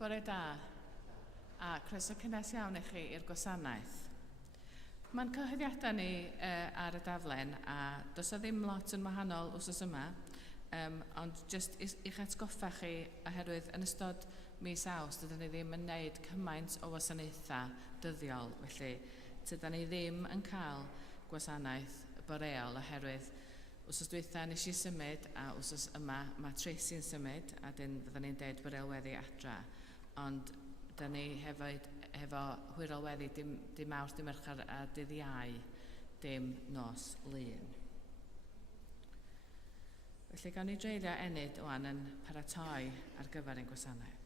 Bore da, a croeso cynnes iawn i chi i'r gwasanaeth. Mae'n cyhoeddiadau ni ar y daflen, a does o ddim lot yn wahanol wsos yma, ond jyst i'ch atgoffa chi oherwydd yn ystod mis Awst ydyn ni ddim yn gwneud cymaint o wasanaethau dyddiol, felly tydyn ni ddim yn cael gwasanaeth boreol oherwydd wsos dwytha nes i symud a wsos yma mae Tracy'n symud a dyn fyddwn ni'n deud Boreol Wedi adra, ond da ni hefo hwyrol weddi dim Awst, dim Mercher a dydd Iau, dim nos Lun. Felly gawn ni dreulio enid wan yn paratoi ar gyfer ein gwasanaeth.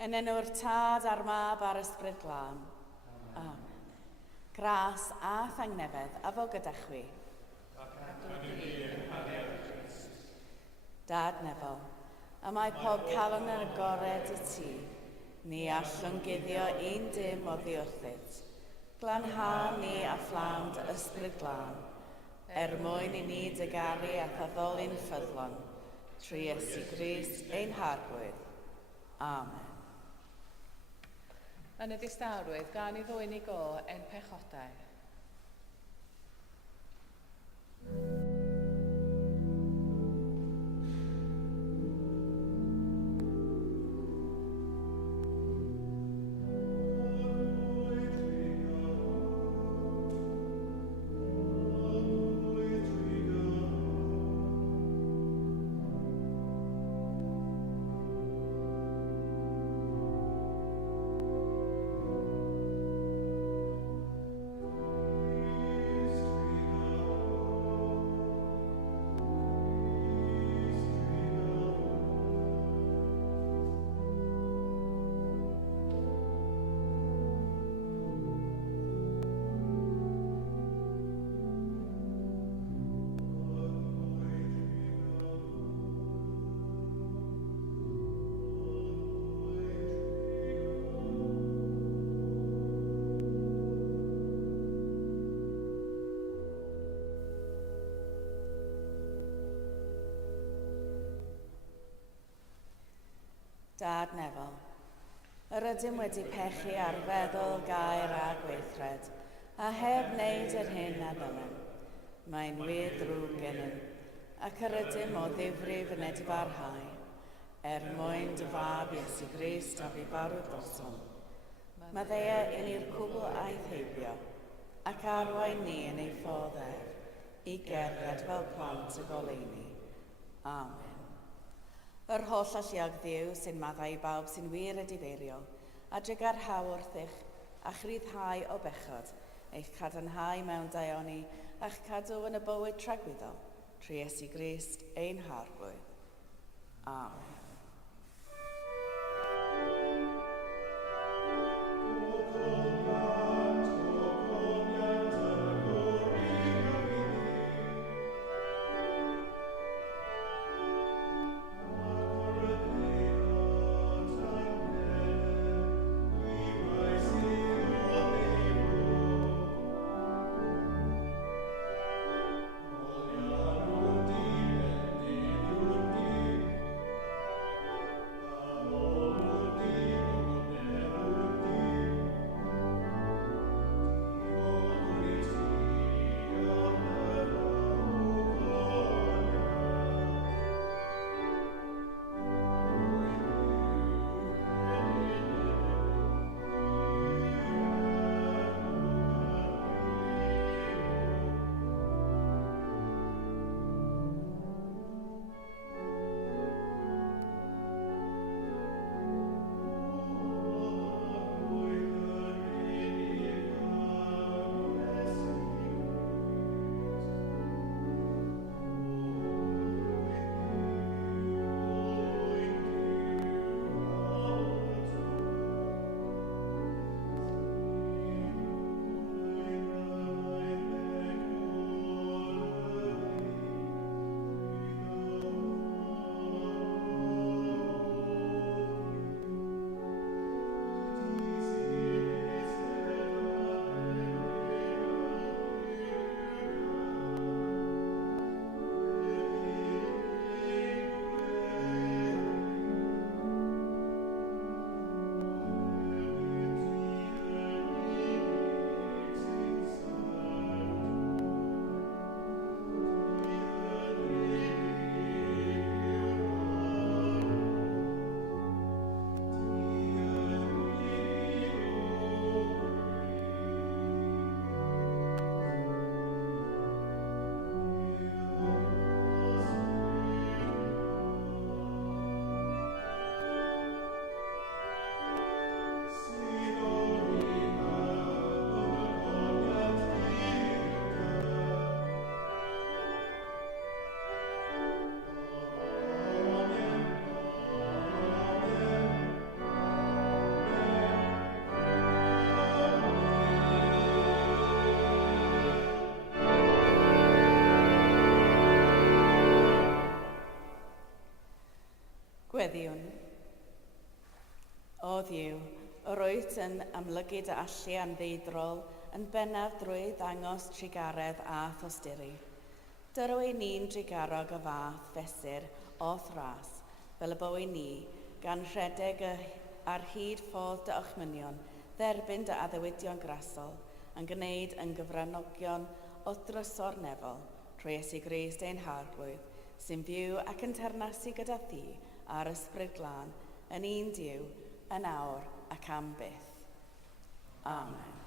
Yn enw'r Tad a'r Mab a'r Ysbryd Glân. Amen. Gras a thangnefedd a fo gyda chwi. Dad Nefel, y mae pob calon yn agored i ti. Ni allwn guddio un dim o ddiwrthyd. Glanha ni a phlawnd Ysbryd Glân, mwyn i ni dygaru a addoli'n ffyddlon, trwy Iesu Grist ein harwydd. Amen. Yn y distawrwydd, gan i ddwyn i go ein pechodau. Dad Nefel, yr ydym wedi pechu ar feddwl, gair a gweithred, a heb wneud yr hyn a ddylen. Mae'n wir drwg gennym, ac yr ydym o ddifrif yn edfarhau, mwyn dy fab Iesu Grist a fi barw drosom. Maddeia yn i'r cwbl a'i heibio, ac arwain ni yn ei ffordd i gerdded fel plant y goleuni. Amen. Yr holl alluog Dduw sy'n maddau i bawb sy'n wir y difeiriol, a drygar haw wrthych, a chryddhau o bechod, eich cadarnhau mewn daioni, a'ch cadw yn y bywyd tragwyddol, trwy Iesu Grist ein harwydd. Amen. Gweddiwn. O Dduw, yr wyt yn amlygu dy allu anddeidrol yn bennaf drwy ddangos trigaredd a thosturi. Dyrw ei ni'n drigarog y fath fesur o thras, fel y bywyd ni, gan rhedeg ar hyd ffordd dy ochmynion, dderbyn dy addewidion grasol, yn gwneud yn gyfranogion o drysor nefol, trwy Iesu Grist ein harglwydd, sy'n fyw ac yn ternasu gyda thi a'r ysbryd glân, yn un Duw, yn awr ac am byth. Amen.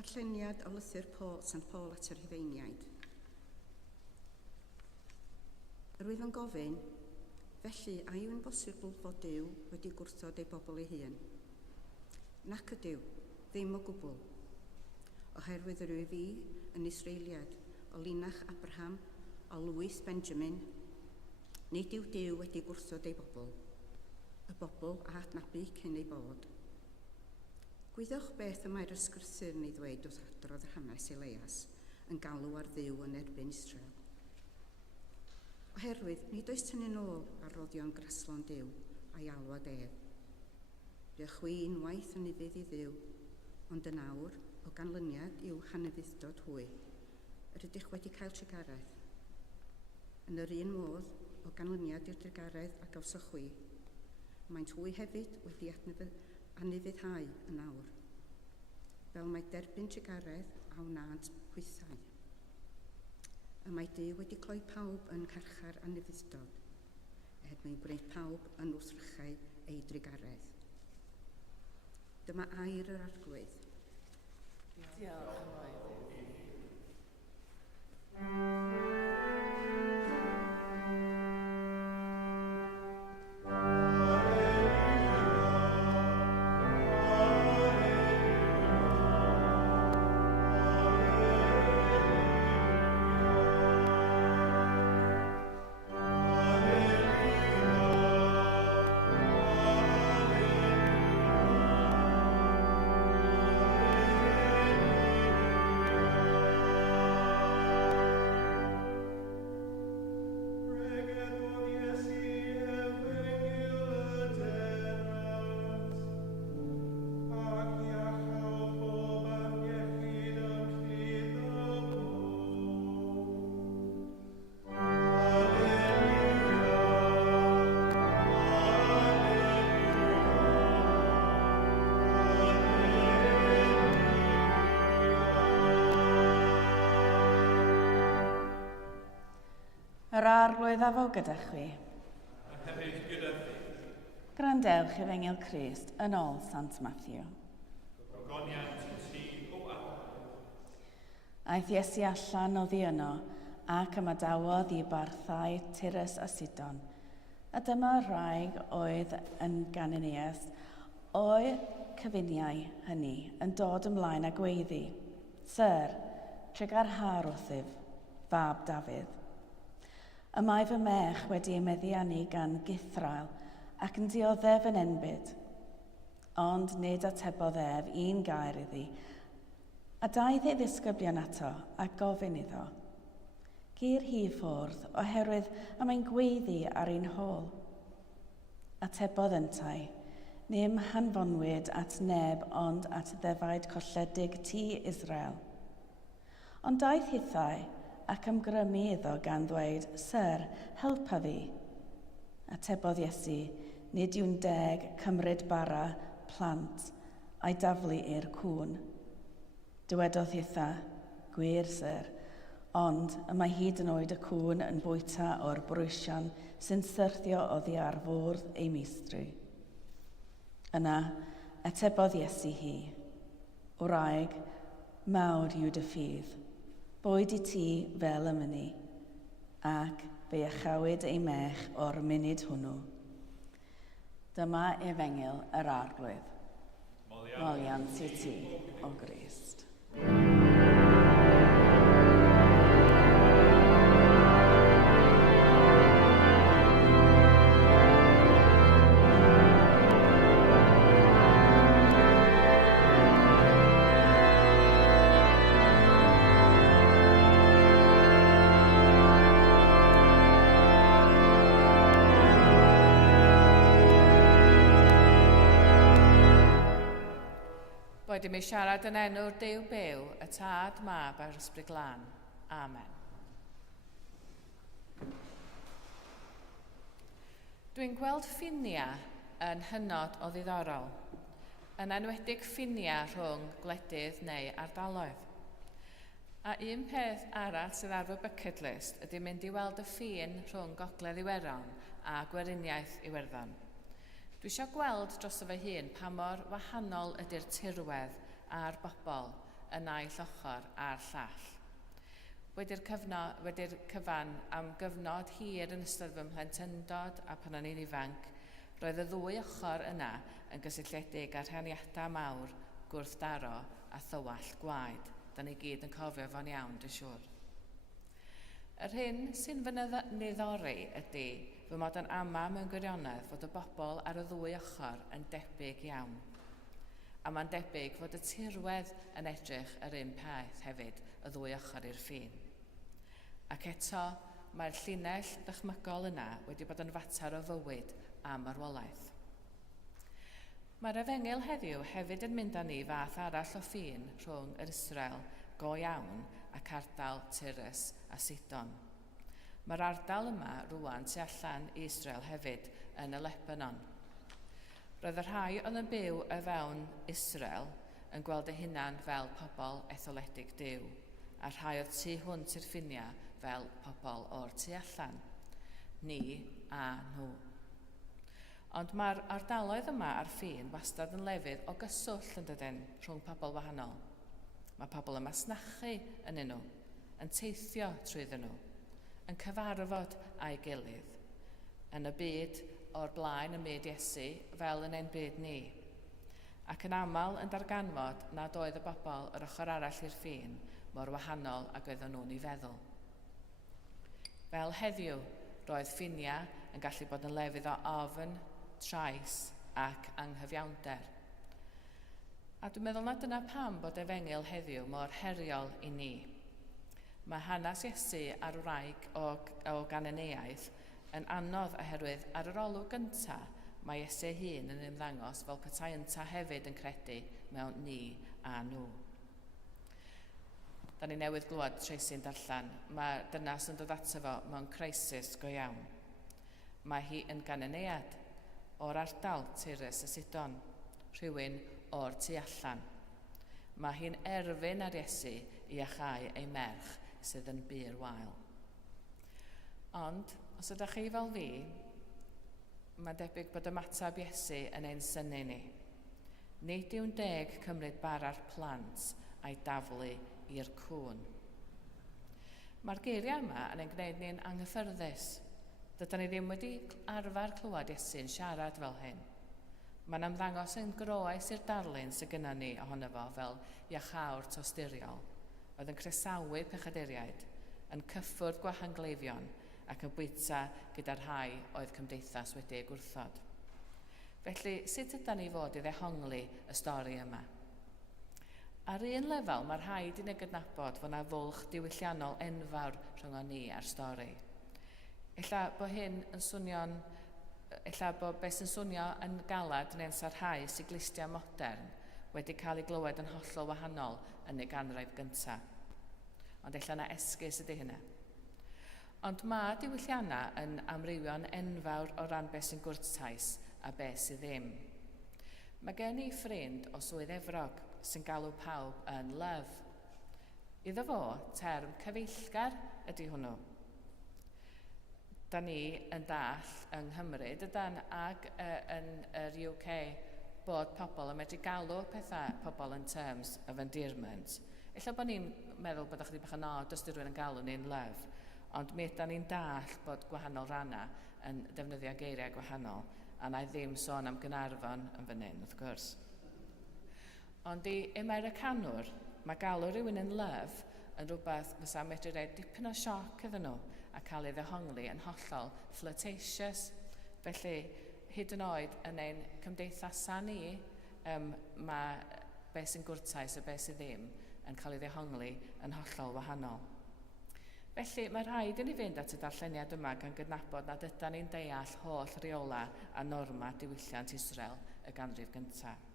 Darlleniad o lythyr St Paul at yr Rhufeiniaid. Yr wyf yn gofyn, felly a yw'n bosibl fod Duw wedi gwrthod ei bobl ei hun? Nac ydyw, ddim o gwbl. Oherwydd yr yw fi yn Israeliad, o linach Abraham, o Lwys Benjamin, nid yw Duw wedi gwrthod ei bobl, y bobl a adnabu cyn ei bod. Gwyddwch beth y mae'r ysgrythur yn ei ddweud wrth adrodd yr hanes Elias yn galw ar Dduw yn erbyn Israel. Oherwydd, nid oes tynnu'n ôl ar roddion graslon Duw a'i alwad ef. Rydych chwi unwaith yn ifydd i Dduw, ond yn awr o ganlyniad i'w hanefuddod hwy, yr ydych wedi cael trigaredd. Yn yr un modd o ganlyniad i'r trigaredd a gawsoch chwi, maent hwy hefyd wedi anufuddhau yn awr, fel mae derbyn trigaredd a wnad pwythau. Y mae Duw wedi cloi pawb yn carchar anufuddod, mwyn gwneud pawb yn wrthrychau ei drigaredd. Dyma air yr arglwydd. Diolch yn fawr. Yr arglwydd a fo gyda chi. A hefyd gyda chi. Grandewch Efengyl Crist yn ôl Sant Matthew. Gogoniant i ti o awr. Aeth Iesu allan oddi yno ac ymadawodd i barthau Tyrus a Sidon. A dyma rhaeg oedd yn Galileas o'i cyfuniau hynny yn dod ymlaen â gweiddi. Syr, tregarhar wrthyf, fab Dafydd. Y mae fy mech wedi ei meddiannu gan githrael ac yn dioddef yn enbyd. Ond nid atebodd ef un gair iddi, a daeth ei ddisgyblion ato a gofyn iddo. Gur hi ffwrdd oherwydd y mae'n gweiddi ar ein hôl. Atebodd yntai, nim hanfonwyd at neb ond at ddefaid colledig tŷ Israel. Ond daeth hithau ac ymgrymu iddo gan ddweud, Syr, helpa fi. Atebodd Iesu, nid yw'n deg cymryd bara plant a'i daflu i'r cwn. Dywedodd hitha, gwir syr, ond y mae hyd yn oed y cwn yn bwyta o'r brwysian sy'n syrthio oddi ar fwrdd ei meistri. Yna, atebodd Iesu hi, wraig, mawr yw dy ffydd, bwyd i ti fel y myni, ac fe ychawyd ei mech o'r munud hwnnw. Dyma Efengyl yr arglwydd. Moliant i ti o Grist. Boed i mi siarad yn enw'r Duw byw, y Tad, Mab a'r Ysbryd Glân. Amen. Dwi'n gweld ffinia yn hynod o ddiddorol, yn enwedig ffinia rhwng gwledydd neu ardaloedd. A un peth arall sydd ar fy bucket list ydy mynd i weld y ffin rhwng Gogledd Iwerddon a Gweriniaeth Iwerddon. Dwi eisiau gweld dros fy hun pa mor wahanol ydy'r tirwedd a'r bobl yn naill ochr a'r llall. Wedi'r cyfan am gyfnod hir yn ystod fy mhlentyndod a pan o'n i'n ifanc, roedd y ddwy ochr yna yn gysylltiedig â rhaniadau mawr, gwrthdaro a thywall gwaed. Da ni gyd yn cofio fo'n iawn, dwi'n siŵr. Yr hyn sy'n fy niddori ydy fy mod yn ama mewn gwirionedd fod y bobl ar y ddwy ochr yn debyg iawn. A mae'n debyg fod y tirwedd yn edrych yr un peth hefyd, y ddwy ochr i'r ffin. Ac eto, mae'r llinell ddychmygol yna wedi bod yn fatar o fywyd a marwolaeth. Mae'r Efengyl heddiw hefyd yn mynd â ni fath arall o ffin rhwng yr Israel go iawn ac ardal Tyrus a Sidon. Mae'r ardal yma rwan tu allan i Israel hefyd yn y Lebanon. Roedd y rhai oedd yn byw y fewn Israel yn gweld eu hunain fel pobl etholedig Duw, a rhai oedd tu hwnt i'r ffinia fel pobl o'r tu allan, ni a nhw. Ond mae'r ardaloedd yma ar ffin wastad yn lefydd o gyswllt yn dydyn rhwng pobl wahanol. Mae pobl yn masnachu yn nhw, yn teithio trwyddyn nhw, yn cyfarfod a'i gilydd, yn y byd o'r blaen y byd Iesu fel yn ein byd ni, ac yn aml yn darganfod nad oedd y bobl yr ochr arall i'r ffin mor wahanol ag oedden nhw'n ei feddwl. Fel heddiw, roedd ffinia yn gallu bod yn lefydd o ofn, trais ac anghyfiawnder. A dwi'n meddwl na dyna pam bod Efengyl heddiw mor heriol i ni. Mae hanes Iesu ar wraig o Galileaidd yn anodd oherwydd ar yr olwg gyntaf mae Iesu hun yn ymddangos fel petai ynta hefyd yn credu mewn ni a nhw. Da ni newydd glwad Tracy'n darllen, mae dynas yn dod ato fo mewn crisis go iawn. Mae hi yn Galileaidd o'r ardal Tyrus a Sidon, rhywun o'r tu allan. Mae hi'n erfyn ar Iesu i achau ei merch sydd yn byr wael. Ond, os ydych chi fel fi, mae'n debyg bod ymatab Iesu yn ein synu ni. Nid yw'n deg cymryd bara'r plant a'i daflu i'r cwn. Mae'r geiriau yma yn ein gwneud ni'n anghyffyrddus. Dydyn ni ddim wedi arfer clywed Iesu'n siarad fel hyn. Mae'n ymddangos yn groes i'r darlun sydd gyda ni ohono fo fel iachawr tosturiol, oedd yn croesawu pechaduriaid, yn cyffwrdd gwahangleifion ac yn bwyta gyda'r rhai oedd cymdeithas wedi ei gwrthod. Felly, sut ydyn ni fod i ddehongli y stori yma? Ar un lefel, mae'r rhaid i ni gydnabod fod yna fwlch diwylliannol enfawr rhwng ni a'r stori. Ella bod beth sy'n swnio yn galad yn ein sarhaus i glustia modern wedi cael ei glywed yn hollol wahanol yn y ganrif gyntaf. Ond ella na esgus ydy hynna. Ond mae diwylliannau yn amrywio'n enfawr o ran beth sy'n gwrtais a beth sydd ddim. Mae gen i ffrind o swydd Efrog sy'n galw pawb yn Love. Iddo fo, term cyfeillgar ydy hwnnw. Da ni yn dall yng Nghymru, dydan, ag yn yr UK, bod pobl yn medru galw pethau pobl yn terms of endearment. Ella bod ni'n meddwl bod ych chi bach yn od os rhywun yn galw ni'n Love, ond mi ydyn ni'n dall bod gwahanol rannau yn defnyddio geiriau gwahanol, a na i ddim sôn am Gynarfon yn fan hyn, wrth gwrs. Ond i Americanwr, mae galw rhywun yn Love yn rhywbeth fysa medru rhaid dipyn o sioc iddyn nhw a cael ei ddehongli yn hollol flirtatious. Felly, hyd yn oed yn ein cymdeithasau ni, mae beth sy'n gwrtais a beth sydd ddim yn cael ei ddehongli yn hollol wahanol. Felly, mae rhaid i ni fynd at y darlleniad yma gan gydnabod nad ydyn ni'n deall holl reola a norma diwylliant Israel y ganrif gyntaf.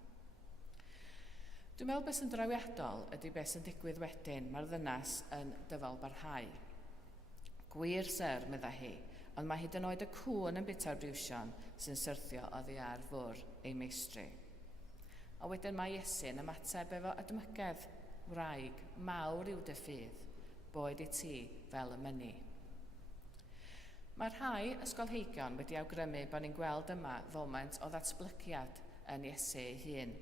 Dwi'n meddwl beth sy'n drawiadol ydy beth sy'n digwydd wedyn mae'r ddynas yn dyfalbarhau. Gwir ser, medda hi, ond mae hyd yn oed y cwn yn bita'r briwsion sy'n syrthio oddi ar fwr ei meistri. A wedyn mae Iesu'n ymateb efo ydmygedd wraig mawr i'w dyffydd, boed i ti fel y mynnu. Mae rhai ysgolheigion wedi awgrymu bod ni'n gweld yma foment o ddatblygiad yn Iesu ei hun.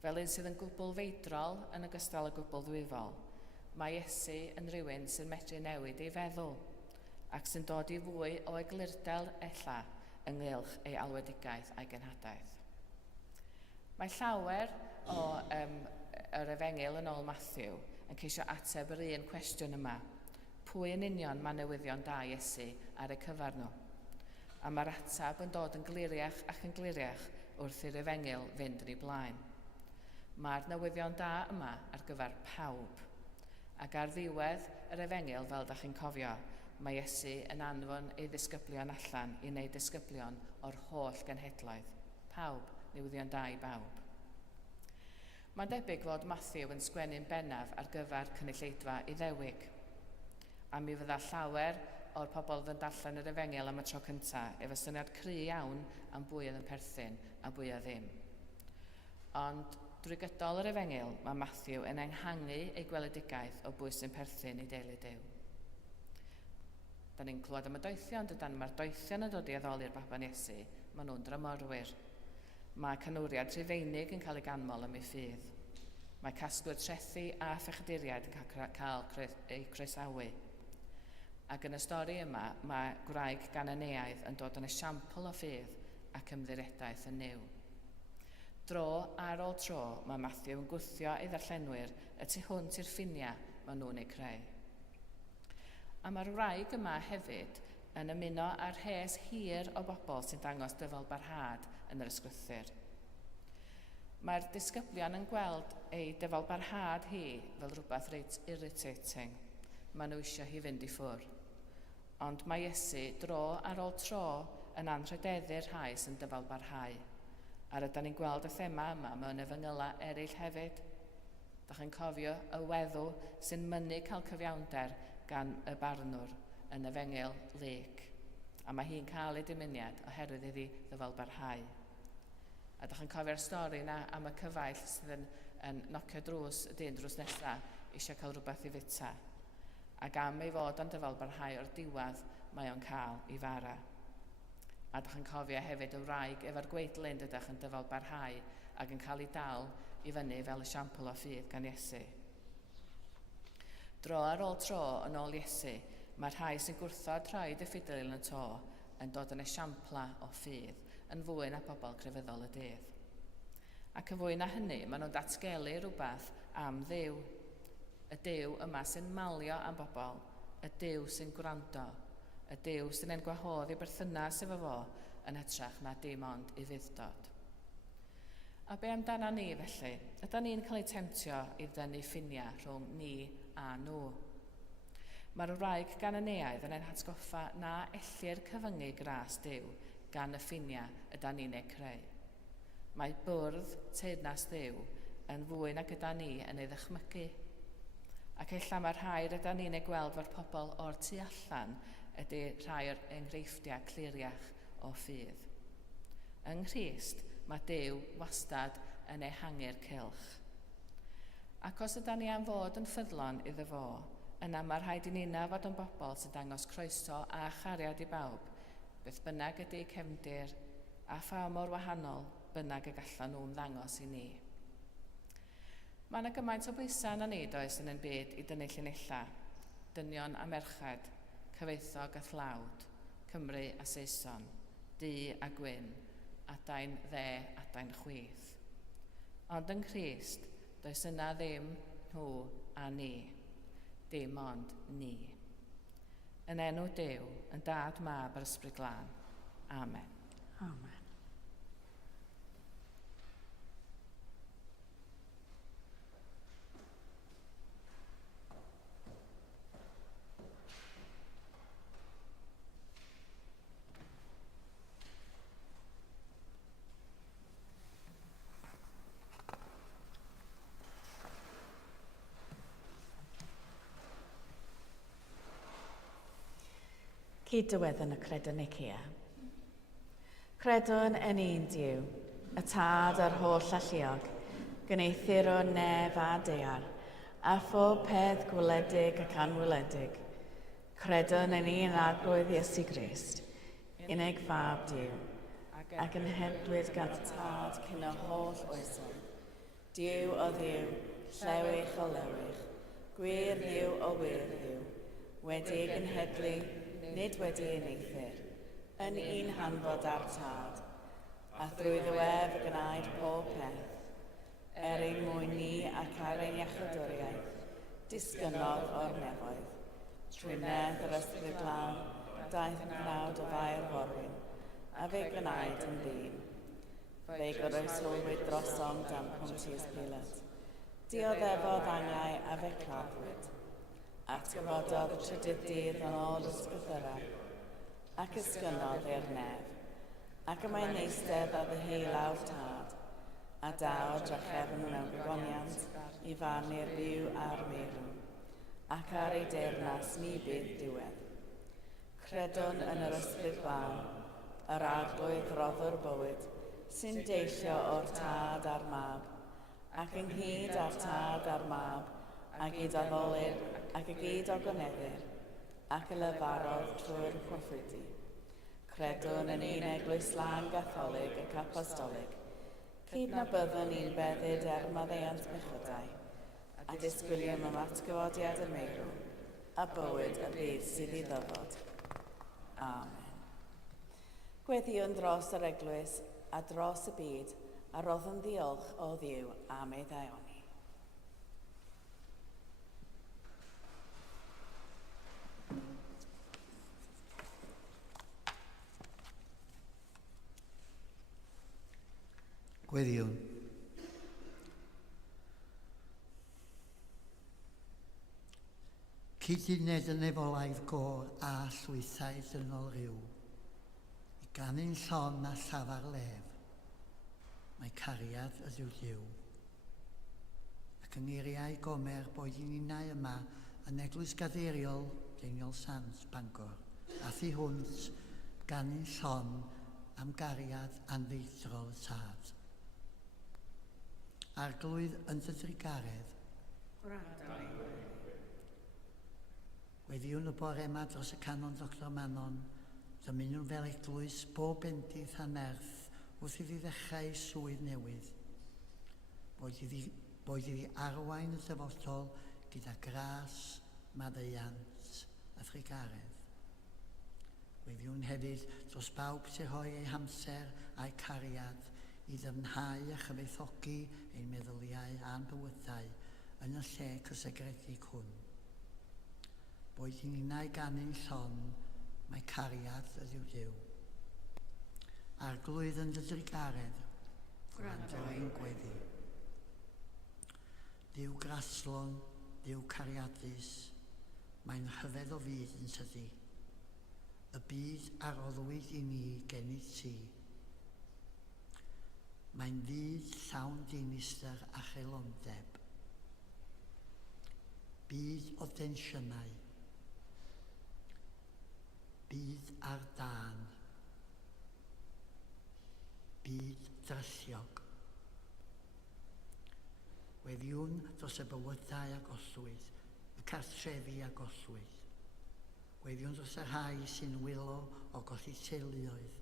Fel un sydd yn gwbl feidrol yn ogystal â gwbl ddwyfol, mae Iesu yn rhywun sy'n medru newid ei feddwl ac sy'n dod i fwy o eglurdel ella ynghylch ei alwedigaeth a'i genhadaeth. Mae llawer o yr Efengyl yn ôl Matthew yn ceisio ateb yr un cwestiwn yma. Pwy yn union mae newyddion da Iesu ar eu cyfar nhw? A mae'r atab yn dod yn gliriach ac yn gliriach wrth i'r Efengyl fynd yn ei blaen. Mae'r newyddion da yma ar gyfer pawb. Ac ar ddiwedd yr Efengyl, fel da chi'n cofio, mae Iesu yn anfon ei ddisgyblion allan i wneud disgyblion o'r holl genhedlaeth. Pawb, newyddion da i bawb. Mae'n debyg fod Matthew yn sgwennu'n bennaf ar gyfer cynulleidfa Iddewig. A mi fydda llawer o'r pobl fydd yn darllen yr Efengyl am y tro cyntaf efo syniad cry iawn am bwy oedd yn perthyn a bwy oedd ddim. Ond drwy gydol yr Efengyl, mae Matthew yn enghangu ei gweledigaeth o bwy sy'n perthyn i deulu Duw. Da ni'n clywed am y doethion, dydan mae'r doethion yn dod i addoli'r baban Iesu, maen nhw'n dramorwyr. Mae canwriad Rhufeinig yn cael ei ganmol am ei ffydd. Mae casglwyr trethu a phechaduriaid yn cael ei croesawu. Ac yn y stori yma, mae gwraig Gananeaidd yn dod yn esiampl o ffydd ac ymddiriadaeth yn new. Dro ar ôl tro, mae Matthew yn gwthio ei ddarllenwyr y tu hwnt i'r ffinia maen nhw'n ei creu. A mae'r wraig yma hefyd yn ymuno â'r rhes hir o bobl sy'n dangos dyfalbarhad yn yr ysgrythyr. Mae'r disgyblion yn gweld ei dyfalbarhad hi fel rhywbeth reit irritating. Maen nhw eisiau hi fynd i ffwr. Ond mae Iesu dro ar ôl tro yn anrhydeddu'r rhai sy'n dyfalbarhau. A rydyn ni'n gweld y thema yma mewn efengylau eraill hefyd. Da chi'n cofio y weddw sy'n mynnu cael cyfiawnder gan y barnwr yn Efengyl Lec. A mae hi'n cael ei dymuniad oherwydd iddi ddyfalbarhau. A da chi'n cofio'r stori yna am y cyfaill sydd yn nocio drws y dyn drws nesaf eisiau cael rhywbeth i fita. Ac am ei fod yn dyfalbarhau o'r diwedd, mae o'n cael i fara. A dych chi'n cofio hefyd y wraig efo'r gweidlyn dydych yn dyfal barhau ac yn cael ei dal i fyny fel esiampl o ffydd gan Iesu. Dro ar ôl tro yn ôl Iesu, mae rhai sy'n gwrthod rhaid y ffidil yn y to yn dod yn esiampla o ffydd, yn fwy na pobl crefyddol y dydd. Ac yn fwy na hynny, maen nhw'n datgelu rhywbeth am Dduw. Y Duw yma sy'n malio am bobl, y Duw sy'n gwrando, y Duw sy'n ein gwahodd i berthynas efo fo yn hytrach na dim ond i fuddod. A be amdana ni felly? Ydyn ni'n cael ei temtio i ddynnu ffiniau rhwng ni a nhw? Mae'r wraig gan y neaidd yn ein hatgoffa na ellir cyfyngu gras Duw gan y ffiniau ydyn ni'n ei creu. Mae bwrdd teyrnas Dduw yn fwy na gyda ni yn ei ddychmygu. Ac ella mae'r rhai ydyn ni'n ei gweld fod pobl o'r tu allan ydy rhai o'r enghreifftiau cliriach o ffydd. Yng Nghrist, mae Duw wastad yn ehangu'r cylch. Ac os ydyn ni am fod yn ffyddlon iddo fo, yna mae rhaid i nina fod yn bobl sy'n dangos croeso a chariad i bawb, beth bynnag ydy cefndir a pha mor wahanol bynnag y gallan nhw ymddangos i ni. Mae yna gymaint o bwysau na ni does yn ein byd i dynnu llinella, dynion a merched, cyfoethog a thlawd, Cymru a Saeson, du a gwyn, adain dde, adain chwith. Ond yng Nghrist, does yna ddim nhw a ni, dim ond ni. Yn enw Duw, yn dad mab yr Ysbryd Glân. Amen. Amen. Cyd-dywedd yn y Credonicea. Credwn yn un Duw, y Tad a'r holl alluog, gyneithir o nef a dear, a phob peth gwledig ac anwyledig. Credwn yn un arglwydd Iesu Grist, unig fab Duw, ac yn hedlwyd gan y Tad cyn y holl oesoedd. Duw o Dduw, llewych o lewych, gwir Dduw o wir Dduw, wedi gynhedlu, nid wedi uneithir, yn un hanfod ar Tad, a drwy ddiwedd y gwnaed pob peth, ein mwyn ni ac ar ein iechydwriaeth, disgynodd o'r nefoedd, trwynedd yr Ysbryd Glân, daeth yn gnawd o fair forwyn, a fe gwnaed yn ddyn. Fe goroesolwyd drosom dan Pontius Pilat, dioddefodd angau a fe claddwyd, atgyfododd y trydydd dydd yn ôl ysgythyrau, ac ysgynodd i'r nef, ac y mae'n eistedd ar ddyheulawr Tad, a daw drachefn mewn gogoniant i farnu'r byw a'r meirw, ac ar ei deyrnas ni bydd diwedd. Credwn yn yr Ysbryd Glân, yr arglwydd roddwr bywyd, sy'n deillio o'r Tad a'r Mab, ac ynghyd â'r Tad a'r Mab, a gyd addolir, ac y gyd o goneddir, ac y lefarodd trwy'r proffwydi. Credwn yn un eglwys lan gatholig ac apostolig, cyd na byddwn ni'n beddyd maddeuant mechodau, a disgwyliwn am atgyfodiad y meirw, a bywyd y bydd sydd i ddyfod. Amen. Gweddiwn dros yr eglwys a dros y byd, a roddwn ddiolch o Dduw am ei ddaioni. Gweddiwn. Cyduned yn efolaeth gôr a llwythau dynol rhyw, i gannu'n llon a llafar lef, mae cariad ydyw Duw. Ac yng ngeiriau gomer boed i'n unau yma yn eglwys gadeiriol Deiniol Sant Bangor, a thi hwnt gannu'n llon am gariad anfeithrol y Tad. Arglwydd yn dy drigaredd, Weddiwn y bore yma dros y canon Dr Manon, dymunwn fel eglwys bob bendydd a nerth wrth iddi ddechrau swydd newydd. Boed iddi arwain y dyfodol gyda gras, maddeuant a thrigaredd. Weddiwn hefyd dros bawb sy'n rhoi eu hamser a'i cariad i ddefnhau a chyfeithogi ein meddyliau a'n bywydau yn y lle cysegredig hwn. Boed i ni'n ganu'n llon, mae cariad ydyw Duw. Arglwydd yn dy drigaredd, gwrando ein gweddi. Duw graslon, Duw cariadus, mae'n rhyfedd o fyd yn tydi. Y byd aroddwyd i ni gennydd ti. Mae'n fyd llawn dinistyr a chelondeb. Byd o densiynau. Byd ar dan. Byd drylliog. Weddiwn dros y bywydau a goswyd, y cartrefi a goswyd. Weddiwn dros y rhai sy'n wylo o golli teuluoedd.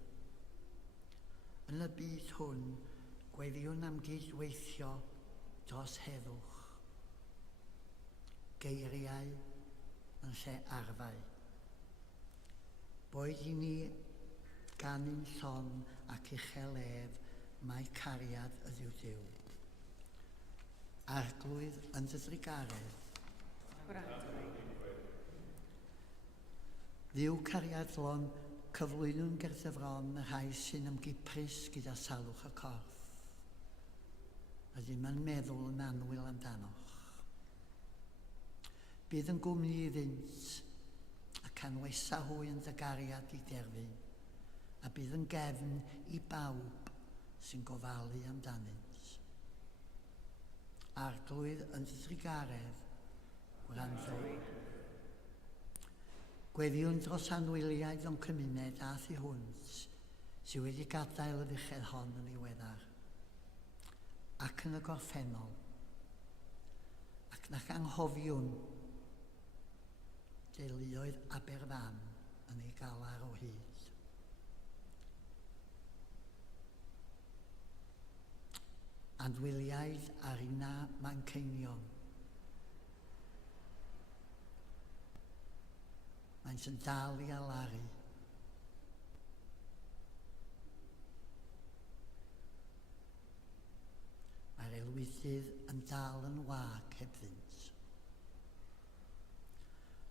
Yn y byd hwn, gweddiwn am gydweithio dros heddwch. Geiriau yn lle arfau. Boed i ni ganu'n llon ac uchelef, mae cariad ydyw Duw. Arglwydd yn dy drigaredd. Dduw cariadlon, cyflwynwn gerddefron y rhai sy'n ymgyprus gyda salwch y corff. Ydy ma'n meddwl yn anwyl amdanoch. Bydd yn gwmni iddynt, ac anwesa hwy yn dy gariad i derfyn, a bydd yn gefn i bawb sy'n gofalu amdanynt. Arglwydd yn dy drigaredd, gwrando. Gweddiwn dros anwyliaid o'n cymuned a thu hwnt sydd wedi gadael y fuchedd hon yn ddiweddar. Ac yn y gorffennol, ac nac anghofiwn deuluoedd Aberfan yn ei galar o hyd. Andwyliaid ar una Manceinion. Mae'n sy'n dal i alaru. Mae'r elwydydd yn dal yn wag hebddynt.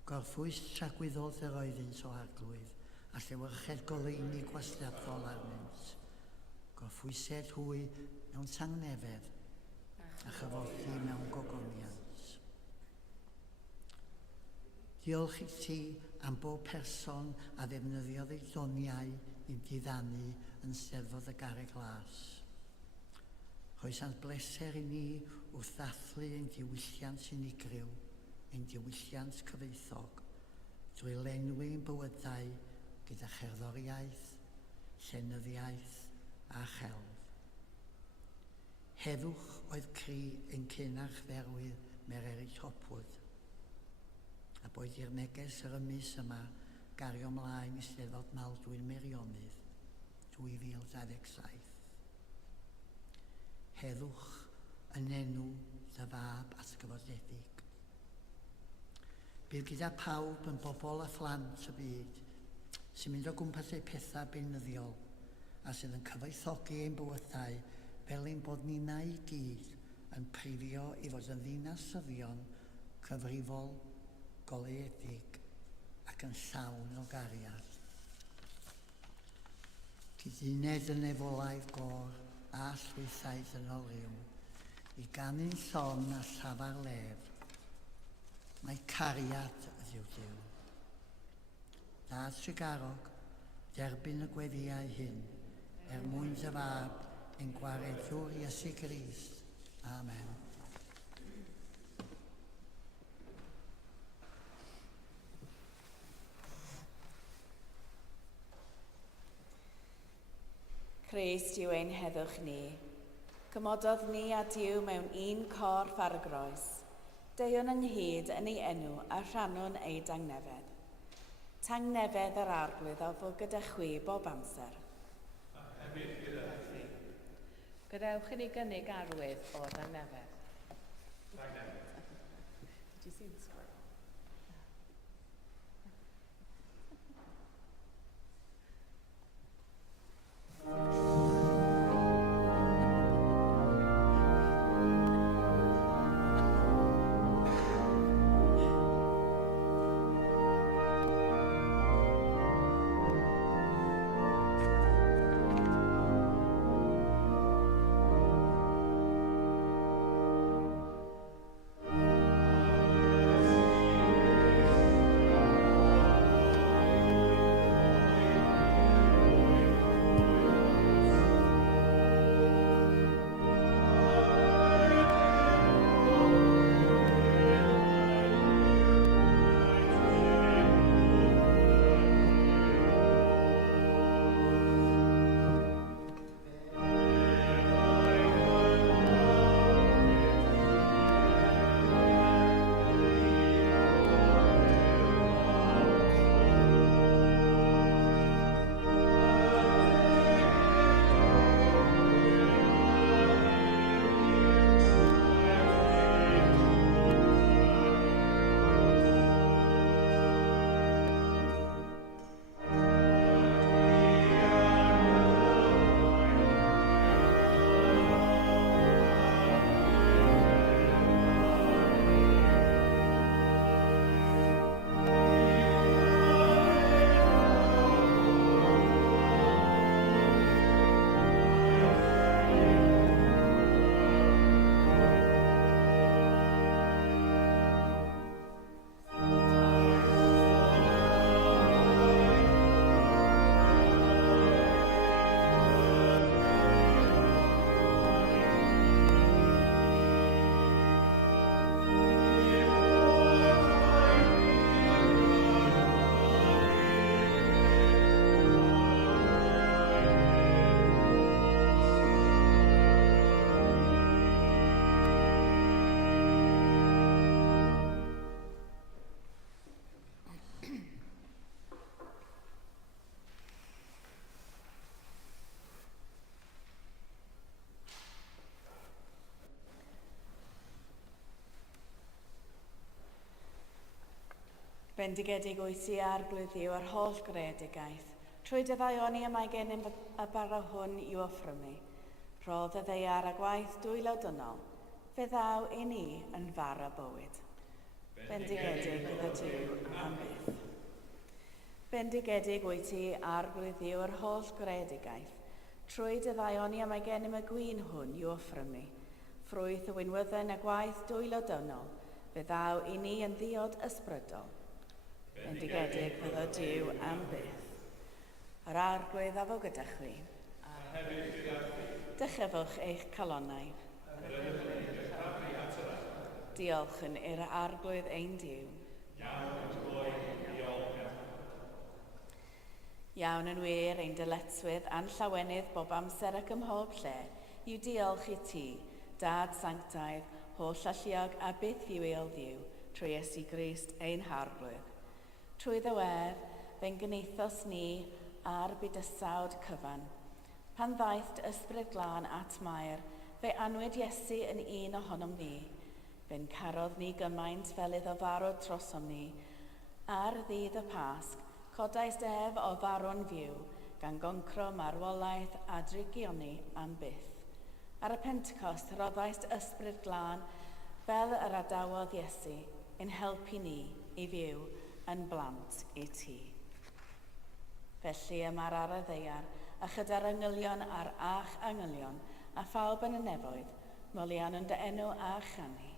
Gorffwys tragwyddodd yr oeddynt o arglwydd a llewyrched goleuni gwasliadol arnynt. Gorffwysed hwy mewn tangnefedd a chyfoddi mewn gogoniant. Diolch i ti am bob person a ddefnyddiodd ei doniau i diddannu yn steddfod y garreg glas. Rhoes bleser i ni wrth ddathlu ein diwylliant unigryw, ein diwylliant cyfoethog, drwy lenwi ein bywydau gyda cherddoriaeth, llenyddiaeth a chelf. Heddwch oedd cri ein cynach dderwydd Mary Hopwood, a boed i'r neges yr ymys yma gario ymlaen i Steddfod Maldwyn Meirionnydd 2027. Heddwch yn enw dy fab atgyfodedig. Bydd gyda pawb yn bobl a phlant y byd sy'n mynd o gwmpas eu pethau beunyddiol a sydd yn cyfoethogi ein bywydau fel ein bod ni'na i gyd yn prifio i fod yn ddinasyddion cyfrifol, goleuedig ac yn llawn o gariad. Cyduned yn efolaidd gor a llwythaid yn o liw, i ganu'n llon a llafar lef, mae cariad ydyw Duw. Dad Tregarog, derbyn y gweddiau hyn, mwyn dy fab, ein gwaredwr Iesu Grist. Amen. Crist yw ein heddwch ni. Cymododd ni a Duw mewn un corff ar y groes. Deion ynghyd yn ei enw a rhannwn ei dangnefedd. Tangnefedd yr arglwydd a fod gyda chwi bob amser. A hefyd gyda chi. Gadewch i ni gynnig arwydd o dangnefedd. Did you see the squirrel? Bendigedig wyt ti arglwydd yw ar holl greadigaeth. Trwy dy ddaioni y mae gennym y bara hwn i'w offrymu. Roedd y ddeiar a gwaith dwylo-dynol. Fe ddaw i ni yn fara bywyd. Bendigedig gyda Duw am byth. Bendigedig wyt ti arglwydd yw ar holl greadigaeth. Trwy dy ddaioni y mae gennym y gwyn hwn i'w offrymu. Ffrwyth y wynwyddyn a gwaith dwylo-dynol. Fe ddaw i ni yn ddiod ysbrydol. Bendigedig fyddo Duw am byth. Yr arglwydd a fo gyda chwi. A hefyd gyda chi. Dychefwch eich calonnau. Diolch yn i'r arglwydd ein Duw. Iawn yn gloi diolch. Iawn yn wir ein dyletswydd a'n llawenydd bob amser ac ym mhob lle, yw diolch i ti, Dad Sanctaidd, holl alluog a byth yw eil ddiw, trwy Iesu Grist ein harglwydd. Trwy ddywedd, fe'n gneithos ni ar bydysawd cyfan. Pan ddaeth ysbryd glân at Mair, fe anwyd Iesu yn un ohonom ni. Fe'n carodd ni gymaint fel iddo farod trosom ni. Ar ddydd y Pasg, codais ef o farwn fyw, gan goncro marwolaeth a drigioni am byth. Ar y Pentecost, roddais ysbryd glân fel yr adawodd Iesu, yn helpu ni i fyw yn blant i ti. Felly yma'r ar y ddeiar, a chyda'r yngylion a'r ach angylion, a phawb yn y nefoedd, molian yn dy enw a chanu.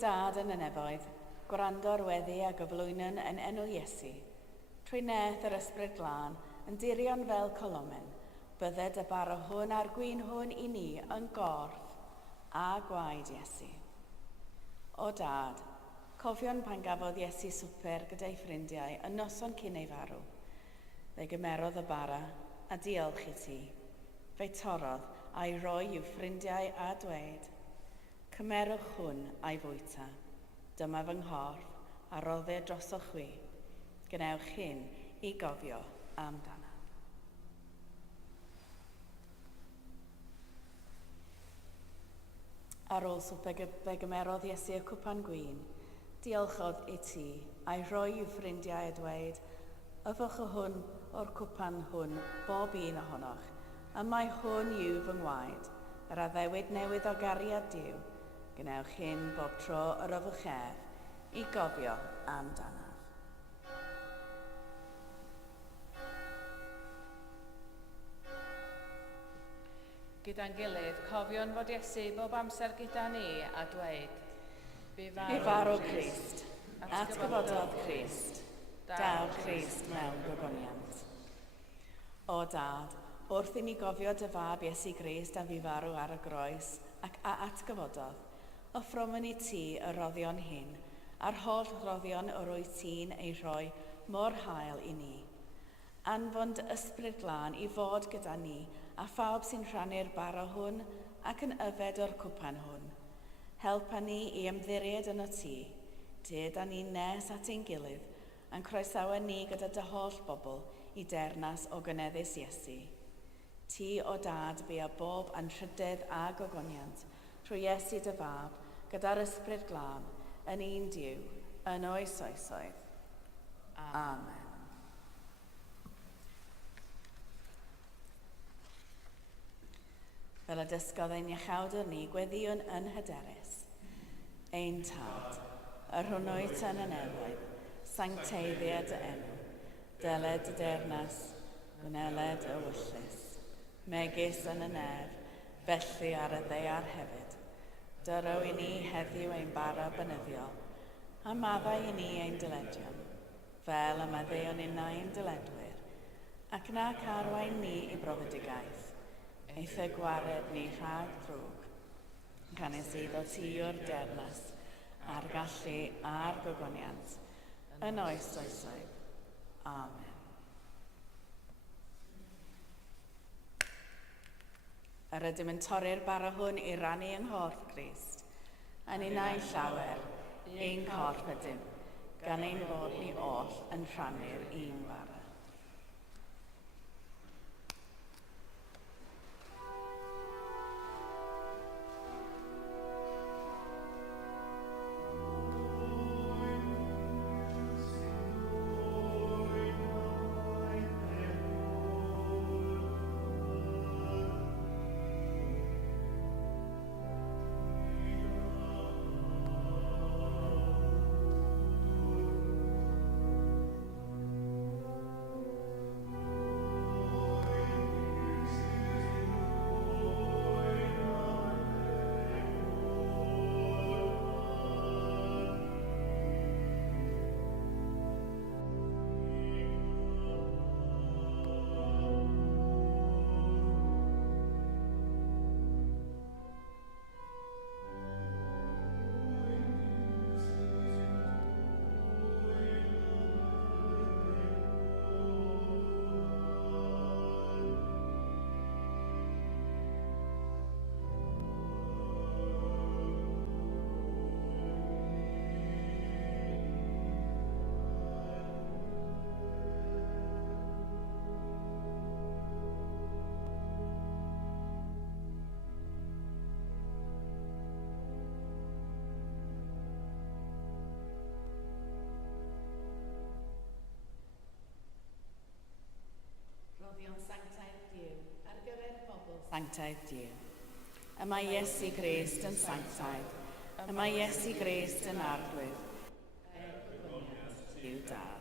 Dad yn y nefoedd, gwrando'r weddi a gyflwynon yn enw Iesu, trwy neth yr ysbryd glân yn dirion fel colomen, bydded y baro hwn a'r gwyn hwn i ni yn gorff a gwaed Iesu. O Dad, cofion pan gafodd Iesu swper gyda'i ffrindiau yn noson cyn ei farw. Fe gymerodd y bara a diolch i ti. Fe torodd a'i roi i'w ffrindiau a dweud, cymerwch hwn a'i fwyta. Dyma fy nghorff a rodde drosoch chwi. Gwnewch hyn i gofio amdano. Ar ôl swper fe gymerodd Iesu y cwpan gwyn, diolchodd i ti a'i roi i'w ffrindiau a dweud, yfwch y hwn o'r cwpan hwn bob un ohonoch, a mae hwn yw fy ngwaed, yr addewid newydd o gariad Duw. Gwnewch hyn bob tro yr yfwch i gofio amdano. Gyda'n gilydd, cofion fod Iesu bob amser gyda ni a dweud, Bu farw Crist, atgyfododd Crist, daw Crist mewn gogoniant. O Dad, wrth i ni gofio dy fab Iesu Grist a fu farw ar y groes ac a atgyfododd, offromwn i ti y roddion hyn, a'r holl roddion yr wyt ti'n ei rhoi mor hael i ni. Anfon dy ysbryd glân i fod gyda ni a phawb sy'n rhannu'r baro hwn ac yn yfed o'r cwpan hwn. Helpa ni i ymddiried yn o ti, dyd a ni nes at ein gilydd, yn croesawu ni gyda dy holl bobl i dernas o gyneddus Iesu. Ti o Dad bu a bob anrhydedd a gogoniant, trwy Iesu dy fab, gyda'r ysbryd glân, yn un Duw, yn oes oesoedd. Amen. Fel y dysgodd ein iachawdwr ni gweddiwn yn hyderus. Ein Tad, yr hwnnwyt yn y nefoedd, sancteiddiad y enw, dyled y dernas, gwneled y wyllus, megis yn y nef, felly ar y ddeiar hefyd. Dyrow i ni heddiw ein bara bynyddiol, a maddau i ni ein dyledion, fel y maddeuon unau'n dyledwyr, ac nac arwain ni i brofedigaeth, eithaf gwared ni rhag drwg, gan iddo ti o'r dernas, a'r gallu a'r gogoniant, yn oes oesoedd. Amen. Yr ydym yn torri'r bara hwn i rannu yng nghorff Crist, yn unau llawer, ein corff ydym, gan ein bod ni oll yn rhannu'r un bara. Sanctaidd Duw. Yma Iesu Grist yn sanctaidd. Yma Iesu Grist yn arglwydd. Duw Dad.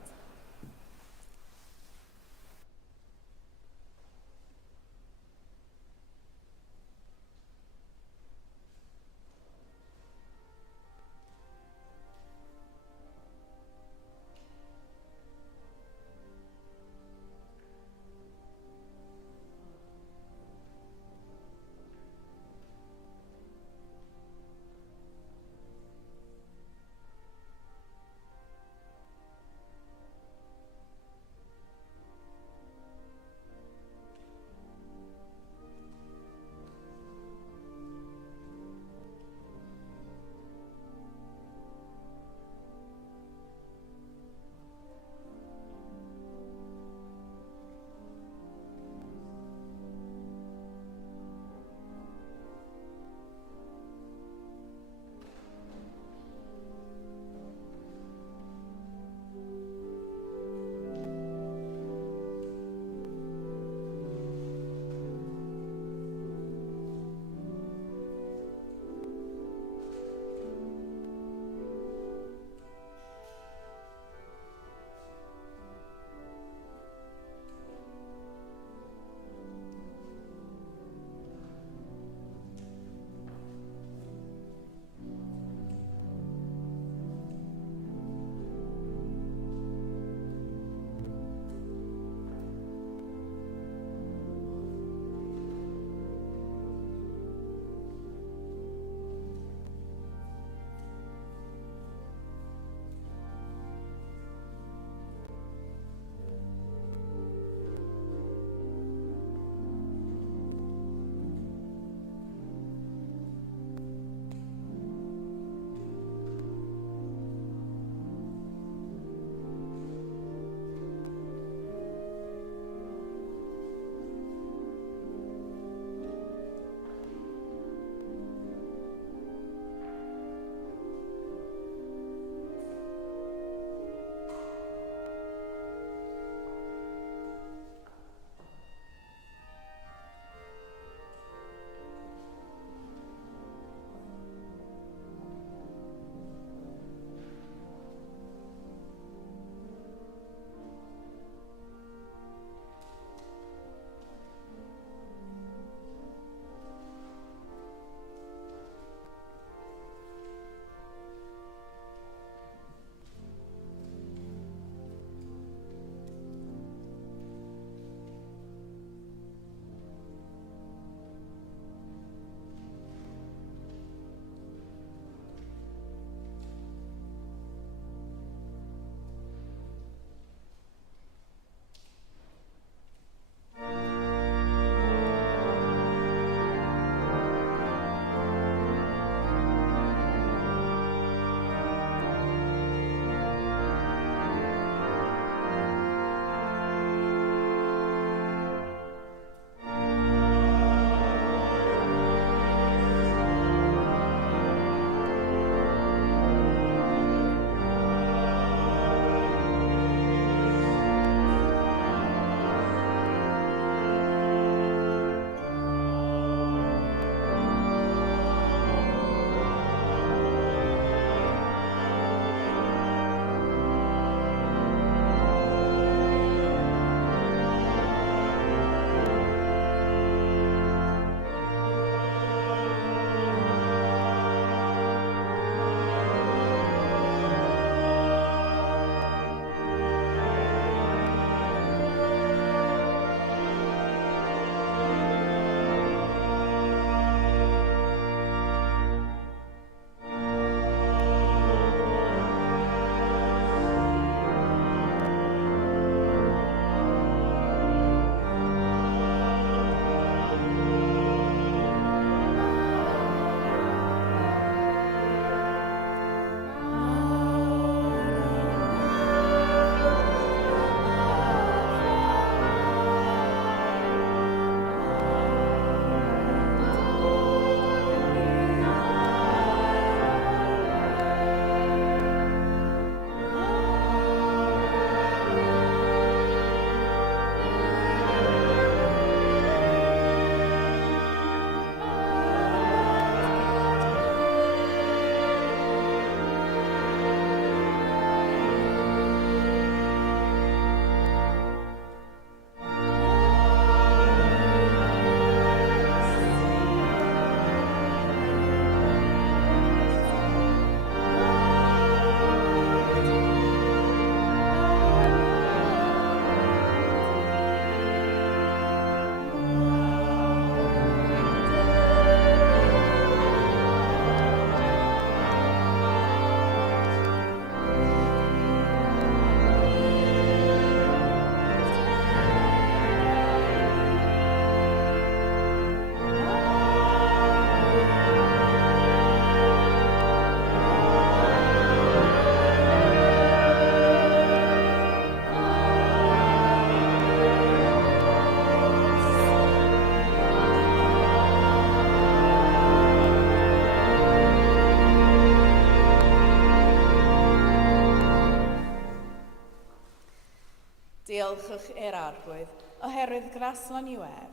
Diolchwch i'r arglwydd oherwydd graslon i'w ef,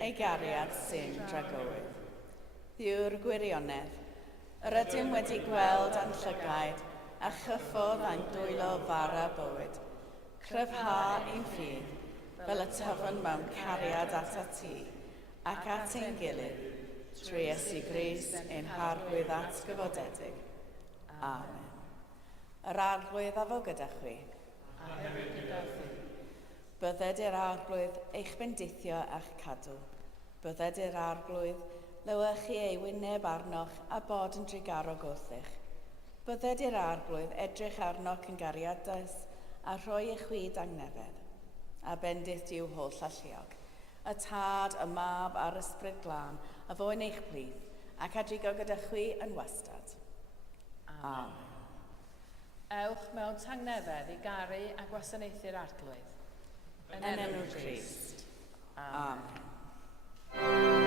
ei gariad sy'n dragowydd. Ddiw'r gwirionedd, yr ydym wedi gweld a'n llygaid a chyffodd a'n dwylo fara bywyd. Cryfha ein ffydd fel y tyfyn mewn cariad at ti ac at ein gilydd, trwy Iesu Grist ein harglwydd at gyfodedig. Amen. Yr arglwydd a fo gyda chwi. A hefyd gyda chi. Bydded i'r arglwydd eich bendithio a'ch cadw. Bydded i'r arglwydd lywech chi ei wyneb arnoch a bod yn drigarog wrthych. Bydded i'r arglwydd edrych arnoch yn gariadus a rhoi eich wyd angnefedd. A bendith i'w holl alluog. Y tad, y mab a'r ysbryd glân, a fo yn eich plith, ac adrigo gyda chwi yn wastad. Amen. Ewch mewn tangnefedd i garu a gwasanaethu'r arglwydd. Yn enw Crist. Amen.